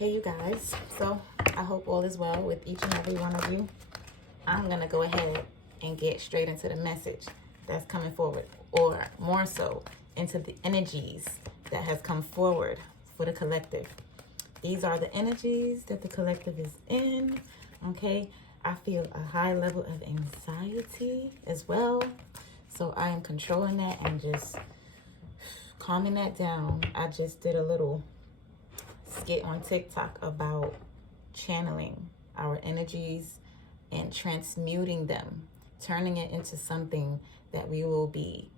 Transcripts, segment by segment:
Hey you guys, so I hope all is well with each and every one of you. I'm gonna go ahead and get straight into the message that's coming forward, or more so into the energies that has come forward for the collective. These are the energies that the collective is in. Okay, I feel a high level of anxiety as well, so I am controlling that and just calming that down. I just did a little skit on TikTok about channeling our energies and transmuting them, turning it into something that we will be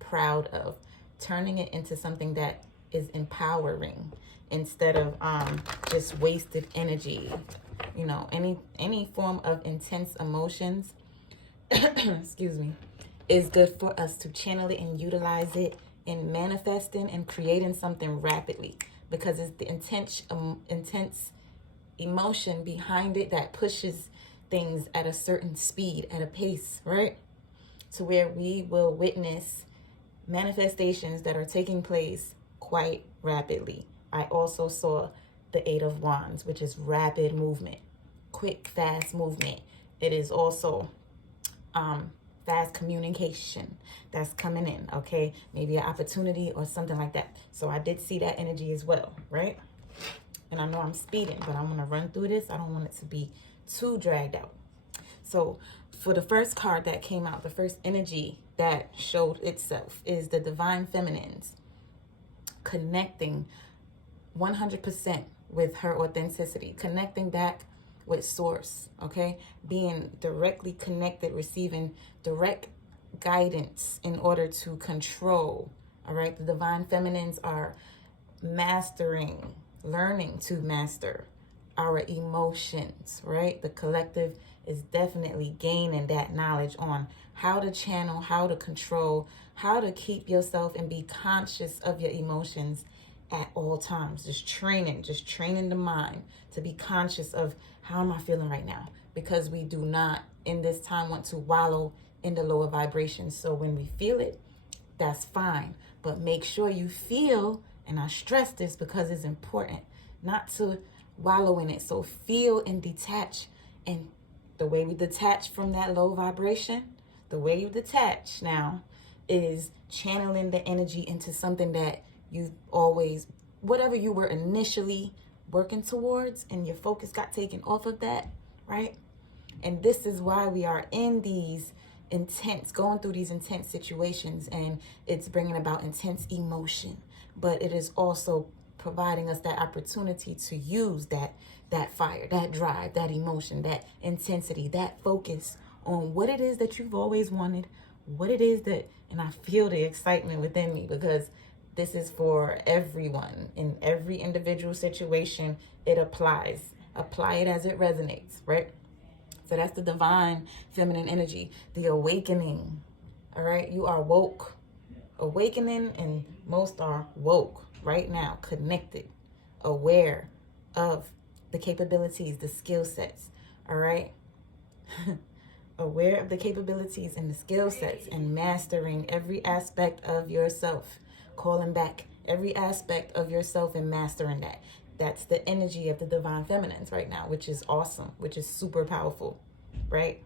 proud of, turning it into something that is empowering instead of just wasted energy. You know, any form of intense emotions excuse me, is good for us to channel it and utilize it in manifesting and creating something rapidly, because it's the intense emotion behind it that pushes things at a certain speed, at a pace, right? To where we will witness manifestations that are taking place quite rapidly. I also saw the Eight of Wands, which is rapid movement, quick, fast movement. It is also fast communication that's coming in, okay? Maybe an opportunity or something like that. So I did see that energy as well, right? And I know I'm speeding, but I'm gonna run through this. I don't want it to be too dragged out. So for the first card that came out, the first energy that showed itself is the Divine Feminines connecting 100% with her authenticity, connecting back with source, okay? Being directly connected, receiving direct guidance in order to control, all right? The Divine Feminines are mastering, learning to master our emotions, right? The collective is definitely gaining that knowledge on how to channel, how to control, how to keep yourself and be conscious of your emotions at all times. Just training the mind to be conscious of, how am I feeling right now? Because we do not in this time want to wallow in the lower vibrations. So when we feel it, that's fine. But make sure you feel, and I stress this because it's important, not to wallow in it. So feel and detach. And the way we detach from that low vibration, the way you detach now is channeling the energy into something that you've always, whatever you were initially working towards, and your focus got taken off of that, right? And this is why we are in these going through these intense situations, and it's bringing about intense emotion, but it is also providing us that opportunity to use that fire, that drive, that emotion, that intensity, that focus on what it is that you've always wanted, what it is that, and I feel the excitement within me, because this is for everyone. In every individual situation, it applies. Apply it as it resonates, right? So that's the Divine Feminine energy, the awakening, all right? You are woke, awakening, and most are woke right now, connected, aware of the capabilities, the skill sets, all right? Aware of the capabilities and the skill sets, and mastering every aspect of yourself, calling back every aspect of yourself and mastering that. That's the energy of the Divine Feminines right now, which is awesome, which is super powerful, right?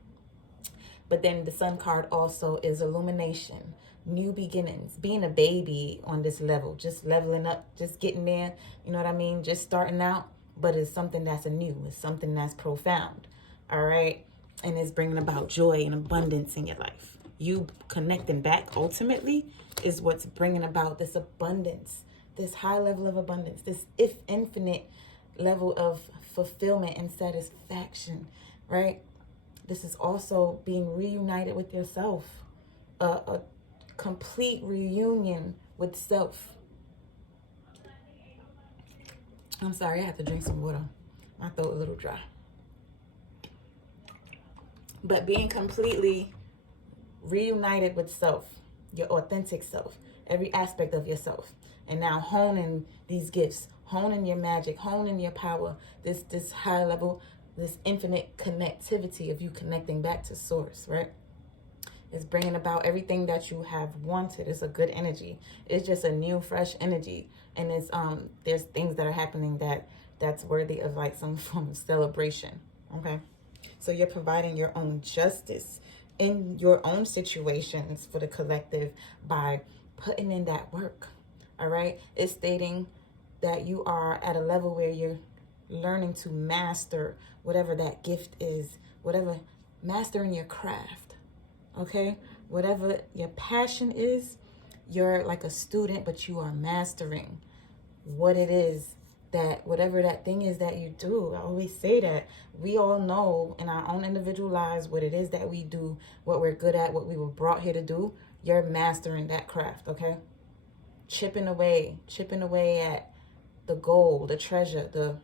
But then the Sun card also is illumination, new beginnings, being a baby on this level, just leveling up, just getting there, you know what I mean? Just starting out, but it's something that's anew, it's something that's profound, all right? And it's bringing about joy and abundance in your life. You connecting back ultimately is what's bringing about this abundance, this high level of abundance, this infinite level of fulfillment and satisfaction, right? This is also being reunited with yourself, a complete reunion with self. I'm sorry, I have to drink some water. My throat a little dry. But being completely reunited with self, your authentic self, every aspect of yourself. And now honing these gifts, honing your magic, honing your power, this high level, this infinite connectivity of you connecting back to source, right? It's bringing about everything that you have wanted. It's a good energy. It's just a new, fresh energy. And it's there's things that are happening that's worthy of like some form of celebration. Okay. So you're providing your own justice in your own situations for the collective by putting in that work. All right. It's stating that you are at a level where you're learning to master whatever that gift is, whatever, mastering your craft. Okay. Whatever your passion is, you're like a student, but you are mastering what it is that, whatever that thing is that you do. I always say that we all know in our own individual lives what it is that we do, what we're good at, what we were brought here to do. You're mastering that craft. Okay. Chipping away at the gold, the treasure, the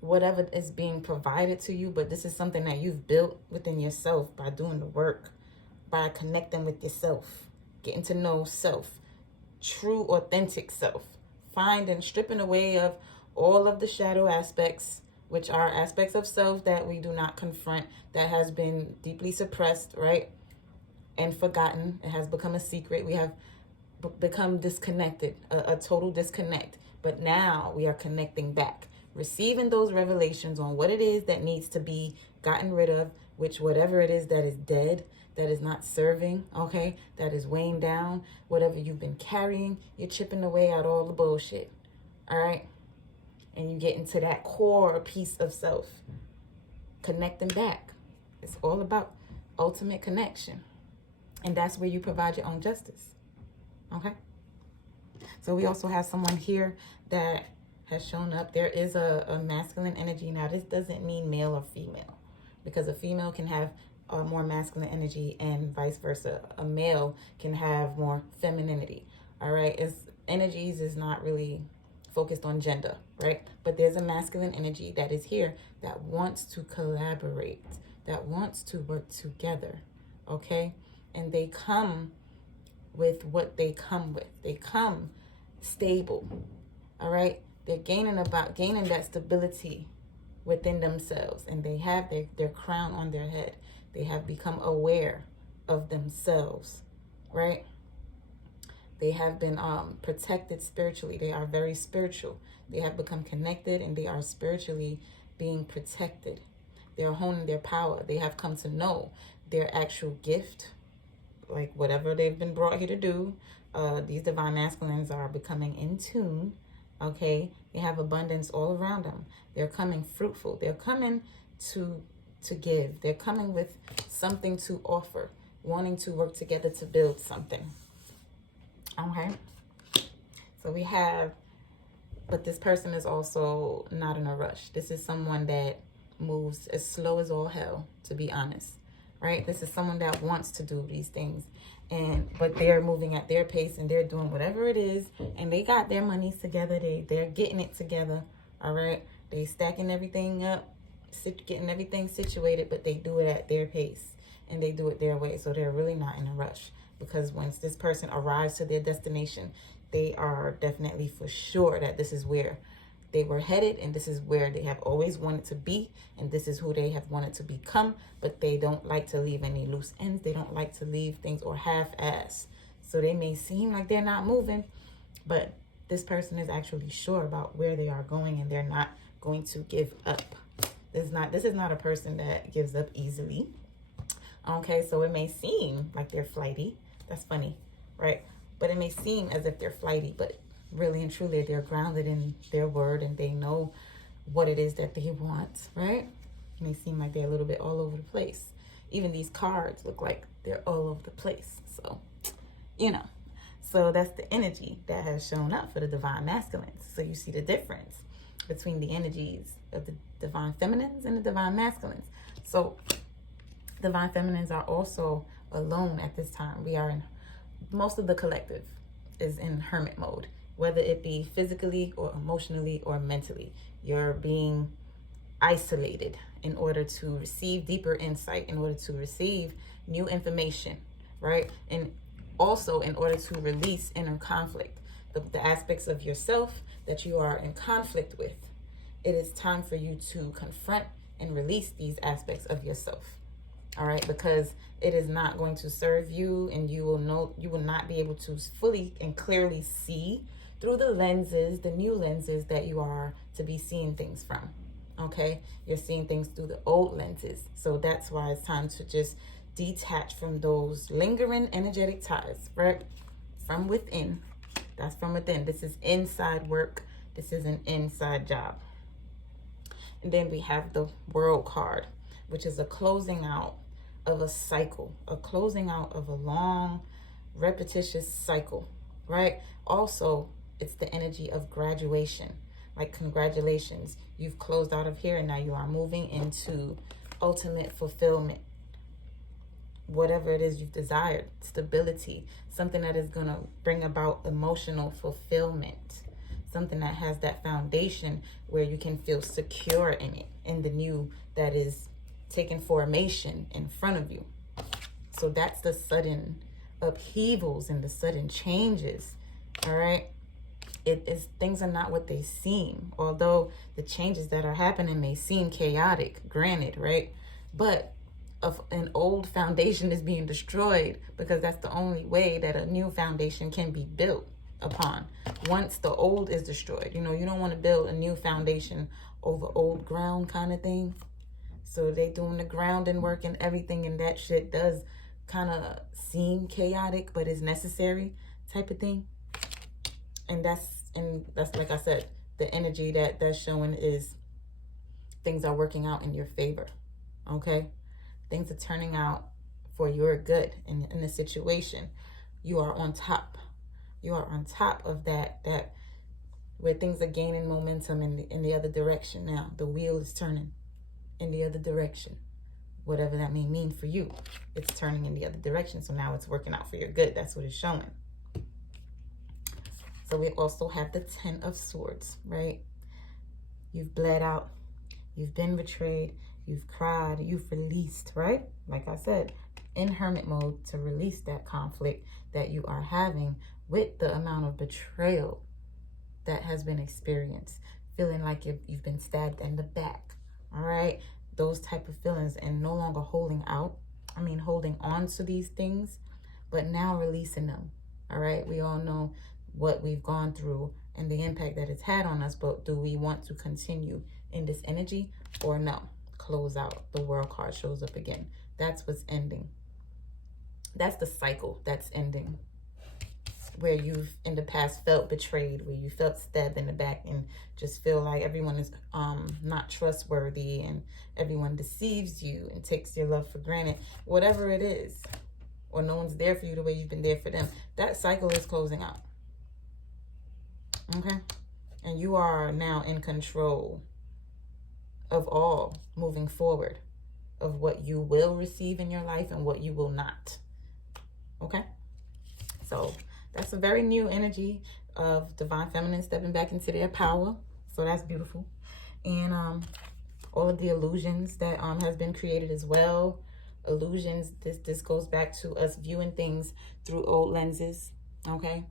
whatever is being provided to you. But this is something that you've built within yourself by doing the work, by connecting with yourself, getting to know self, true, authentic self, finding, stripping away of all of the shadow aspects, which are aspects of self that we do not confront, that has been deeply suppressed, right? And forgotten. It has become a secret. We have become disconnected, a total disconnect. But now we are connecting back, receiving those revelations on what it is that needs to be gotten rid of, which whatever it is that is dead, that is not serving, okay, that is weighing down, whatever you've been carrying, you're chipping away at all the bullshit, all right? And you get into that core piece of self, connecting back. It's all about ultimate connection. And that's where you provide your own justice, okay? So we also have someone here that has shown up. There is a masculine energy. Now, this doesn't mean male or female, because a female can have more masculine energy and vice versa. A male can have more femininity, all right? Energies is not really focused on gender, right? But there's a masculine energy that is here that wants to collaborate, that wants to work together, okay? And they come with what they come with. They come stable, all right? They're gaining that stability within themselves, and they have their crown on their head. They have become aware of themselves, right? They have been protected spiritually. They are very spiritual. They have become connected, and they are spiritually being protected. They're honing their power. They have come to know their actual gift, like whatever they've been brought here to do. These divine masculines are becoming in tune, okay? They have abundance all around them. They're coming fruitful. They're coming to give. They're coming with something to offer, wanting to work together to build something, okay? So we have, but this person is also not in a rush. This is someone that moves as slow as all hell, to be honest, right? This is someone that wants to do these things, but they're moving at their pace, and they're doing whatever it is, and they got their monies together. They're getting it together, all right? They stacking everything up, getting everything situated, but they do it at their pace, and they do it their way. So they're really not in a rush, because once this person arrives to their destination, they are definitely for sure that this is where they were headed, and this is where they have always wanted to be, and this is who they have wanted to become. But they don't like to leave any loose ends. They don't like to leave things or half-ass. So they may seem like they're not moving, but this person is actually sure about where they are going, and they're not going to give up. This is not a person that gives up easily. Okay, so it may seem like they're flighty. That's funny, right? But it may seem as if they're flighty, but really and truly they're grounded in their word, and they know what it is that they want, right? It may seem like they're a little bit all over the place. Even these cards look like they're all over the place. So, so that's the energy that has shown up for the divine masculines. So you see the difference between the energies of the divine feminines and the divine masculines. So divine feminines are also alone at this time. We are in, most of the collective is in hermit mode, whether it be physically or emotionally or mentally. You're being isolated in order to receive deeper insight, in order to receive new information, right? And also in order to release inner conflict, the aspects of yourself that you are in conflict with. It is time for you to confront and release these aspects of yourself, all right? Because it is not going to serve you, and you will not be able to fully and clearly see through the lenses, the new lenses that you are to be seeing things from, okay? You're seeing things through the old lenses. So that's why it's time to just detach from those lingering energetic ties, right? From within. That's from within. This is inside work. This is an inside job. And then we have the World card, which is a closing out of a cycle, a closing out of a long, repetitious cycle, right? Also, it's the energy of graduation. Like, congratulations, you've closed out of here and now you are moving into ultimate fulfillment. Whatever it is you've desired, stability, something that is going to bring about emotional fulfillment, something that has that foundation where you can feel secure in it, in the new that is taking formation in front of you. So that's the sudden upheavals and the sudden changes, all right? It is, things are not what they seem, although the changes that are happening may seem chaotic, granted, right? But of an old foundation is being destroyed, because that's the only way that a new foundation can be built upon. Once the old is destroyed, you know, you don't want to build a new foundation over old ground kind of thing. So they doing the grounding work and everything, and that shit does kind of seem chaotic, but is necessary type of thing. And that's like I said, the energy that's showing is things are working out in your favor, okay? Things are turning out for your good in the situation. You are on top. You are on top of that where things are gaining momentum in the other direction now. The wheel is turning in the other direction. Whatever that may mean for you, it's turning in the other direction. So now it's working out for your good. That's what it's showing. So we also have the 10 of Swords, right? You've bled out. You've been betrayed. You've cried. You've released, right? Like I said, in hermit mode to release that conflict that you are having with the amount of betrayal that has been experienced. Feeling like you've been stabbed in the back, all right? Those type of feelings, and no longer holding on to these things, but now releasing them, all right? We all know what we've gone through and the impact that it's had on us, but do we want to continue in this energy or no? Close out. The World card shows up again. That's what's ending. That's the cycle that's ending, where you've in the past felt betrayed, where you felt stabbed in the back and just feel like everyone is not trustworthy and everyone deceives you and takes your love for granted, whatever it is, or no one's there for you the way you've been there for them. That cycle is closing out, okay? And you are now in control of all moving forward, of what you will receive in your life and what you will not, okay? So that's a very new energy of divine feminine stepping back into their power. So that's beautiful. And all of the illusions that has been created as well. Illusions, this goes back to us viewing things through old lenses, okay?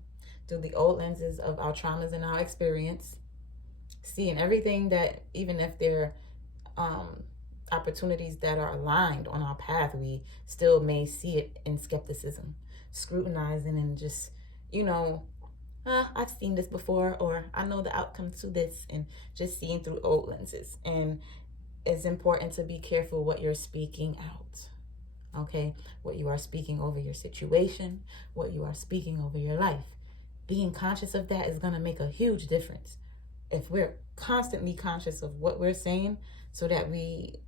Through the old lenses of our traumas and our experience. Seeing everything that, even if they're opportunities that are aligned on our path, we still may see it in skepticism, scrutinizing and just, you know, I've seen this before, or I know the outcome to this, and just seeing through old lenses. And it's important to be careful what you're speaking out, okay? What you are speaking over your situation, what you are speaking over your life. Being conscious of that is going to make a huge difference. If we're constantly conscious of what we're saying, so that we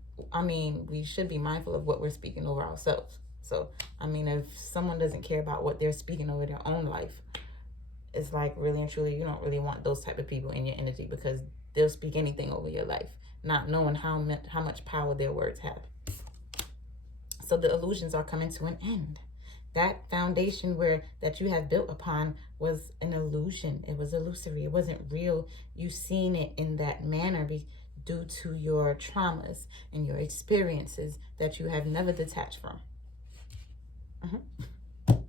should be mindful of what we're speaking over ourselves. So, if someone doesn't care about what they're speaking over their own life, it's like, really and truly, you don't really want those type of people in your energy, because they'll speak anything over your life, not knowing how much power their words have. So the illusions are coming to an end. That foundation that you have built upon was an illusion. It was illusory. It wasn't real. You've seen it in that manner due to your traumas and your experiences that you have never detached from. You know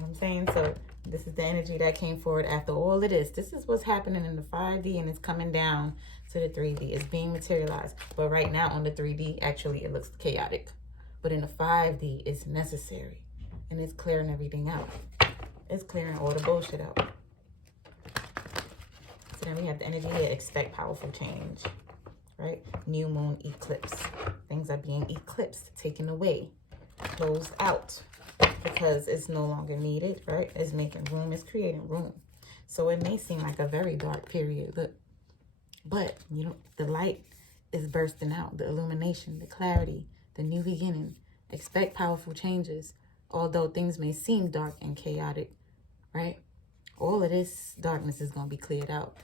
what I'm saying? So this is the energy that came forward after all of this. This is what's happening in the 5D, and it's coming down to the 3D. It's being materialized. But right now on the 3D, actually, it looks chaotic, But in the 5D, it's necessary. And it's clearing everything out. It's clearing all the bullshit out. So then we have the energy here, expect powerful change, right? New moon eclipse. Things are being eclipsed, taken away, closed out, because it's no longer needed, right? It's making room, it's creating room. So it may seem like a very dark period, look, but you know, the light is bursting out, the illumination, the clarity, the new beginning. Expect powerful changes, although things may seem dark and chaotic, right? All of this darkness is going to be cleared out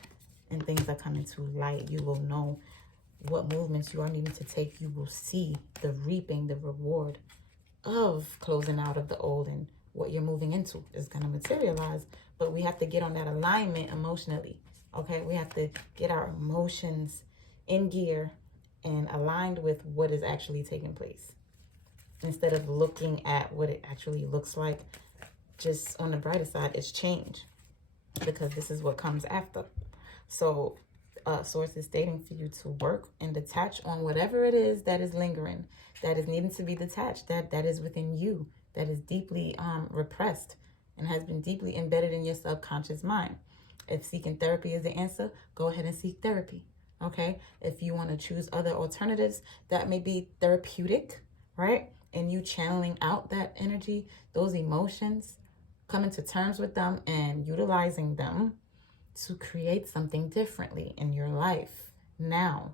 and things are coming to light. You will know what movements you are needing to take. You will see the reaping, the reward of closing out of the old, and what you're moving into is going to materialize. But we have to get on that alignment emotionally, okay? We have to get our emotions in gear and aligned with what is actually taking place, instead of looking at what it actually looks like. Just on the brighter side, it's change, because this is what comes after. So source is stating for you to work and detach on whatever it is that is lingering, that is needing to be detached, that is within you, that is deeply repressed and has been deeply embedded in your subconscious mind. If seeking therapy is the answer, go ahead and seek therapy, okay? If you want to choose other alternatives that may be therapeutic, right? And you channeling out that energy, those emotions, coming to terms with them and utilizing them to create something differently in your life now.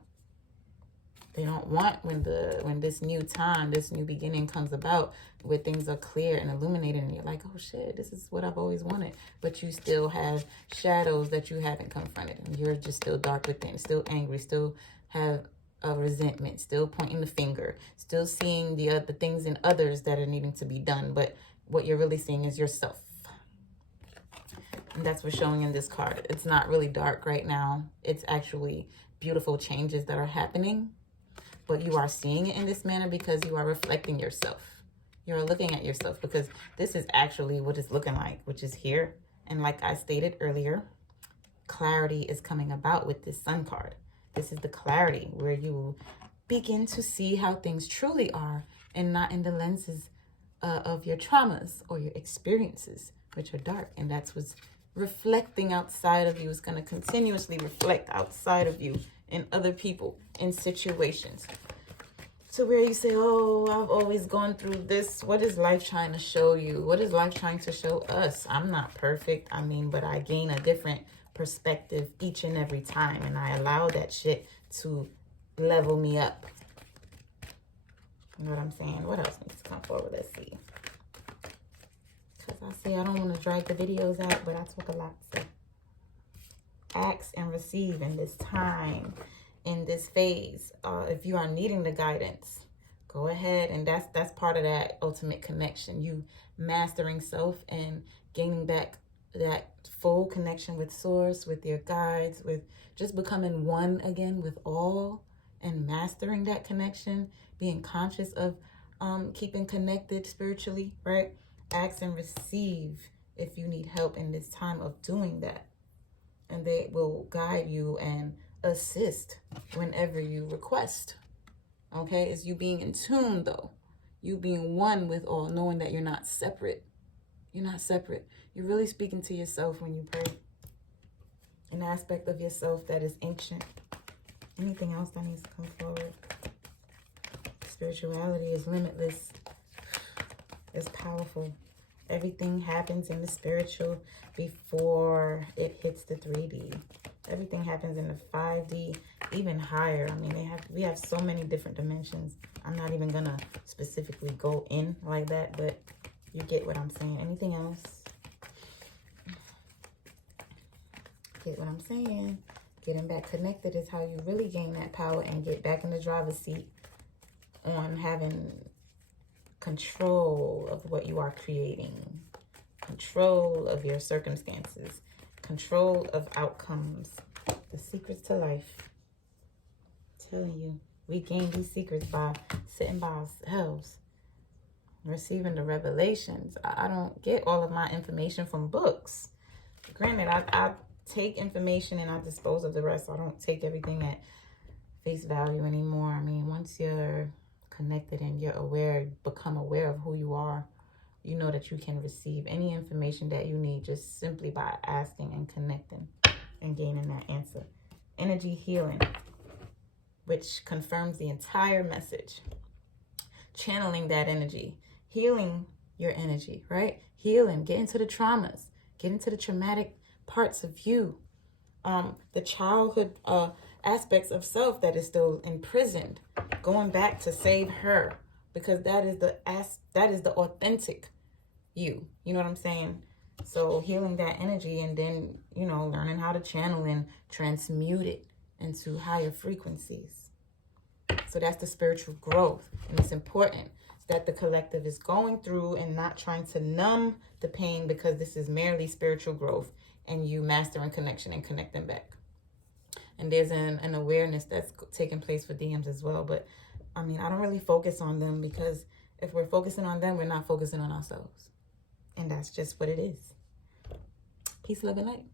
They don't want when this new time, this new beginning comes about, where things are clear and illuminated and you're like, oh shit, this is what I've always wanted. But you still have shadows that you haven't confronted, and you're just still dark within, still angry, still have a resentment, still pointing the finger, still seeing the things in others that are needing to be done. But what you're really seeing is yourself. And that's what's showing in this card. It's not really dark right now. It's actually beautiful changes that are happening. But you are seeing it in this manner because you are reflecting yourself. You're looking at yourself, because this is actually what it's looking like, which is here. And like I stated earlier, clarity is coming about with this Sun card. This is the clarity where you will begin to see how things truly are, and not in the lenses of your traumas or your experiences, which are dark. And that's what's reflecting outside of you. It's going to continuously reflect outside of you in other people, in situations. So where you say, oh, I've always gone through this. What is life trying to show you? What is life trying to show us? I'm not perfect. I mean, but I gain a different perspective each and every time. And I allow that shit to level me up. You know what I'm saying? What else needs to come forward? Let's see. Because I say I don't want to drag the videos out, but I talk a lot. So ask and receive in this time, in this phase. If you are needing the guidance, go ahead, and that's part of that ultimate connection. You mastering self and gaining back that full connection with source, with your guides, with just becoming one again with all, and mastering that connection, being conscious of keeping connected spiritually, right? Ask and receive if you need help in this time of doing that. And they will guide you and assist whenever you request. Okay? It's you being in tune, though. You being one with all, knowing that you're not separate. You're not separate. You're really speaking to yourself when you pray. An aspect of yourself that is ancient. Anything else that needs to come forward? Spirituality is limitless. It's powerful. Everything happens in the spiritual before it hits the 3D. Everything happens in the 5D, even higher. I mean, we have so many different dimensions. I'm not even gonna specifically go in like that, but you get what I'm saying. Anything else? Get what I'm saying? Getting back connected is how you really gain that power and get back in the driver's seat on having control of what you are creating, control of your circumstances, control of outcomes. The secrets to life. I'm telling you, we gain these secrets by sitting by ourselves, receiving the revelations. I don't get all of my information from books. Granted, I take information and I dispose of the rest. I don't take everything at face value anymore. I mean, once you're connected and you're aware, become aware of who you are, you know that you can receive any information that you need just simply by asking and connecting and gaining that answer. Energy healing, which confirms the entire message. Channeling that energy, healing your energy, right? Healing, get into the traumas, get into the traumatic parts of you, the childhood aspects of self that is still imprisoned, going back to save her, because that is the authentic you. You know what I'm saying? So healing that energy, and then, you know, learning how to channel and transmute it into higher frequencies. So that's the spiritual growth. And it's important that the collective is going through and not trying to numb the pain, because this is merely spiritual growth and you mastering connection and connecting back. And there's an awareness that's taking place for DMs as well. But I mean, I don't really focus on them, because if we're focusing on them, we're not focusing on ourselves. And that's just what it is. Peace, love, and light.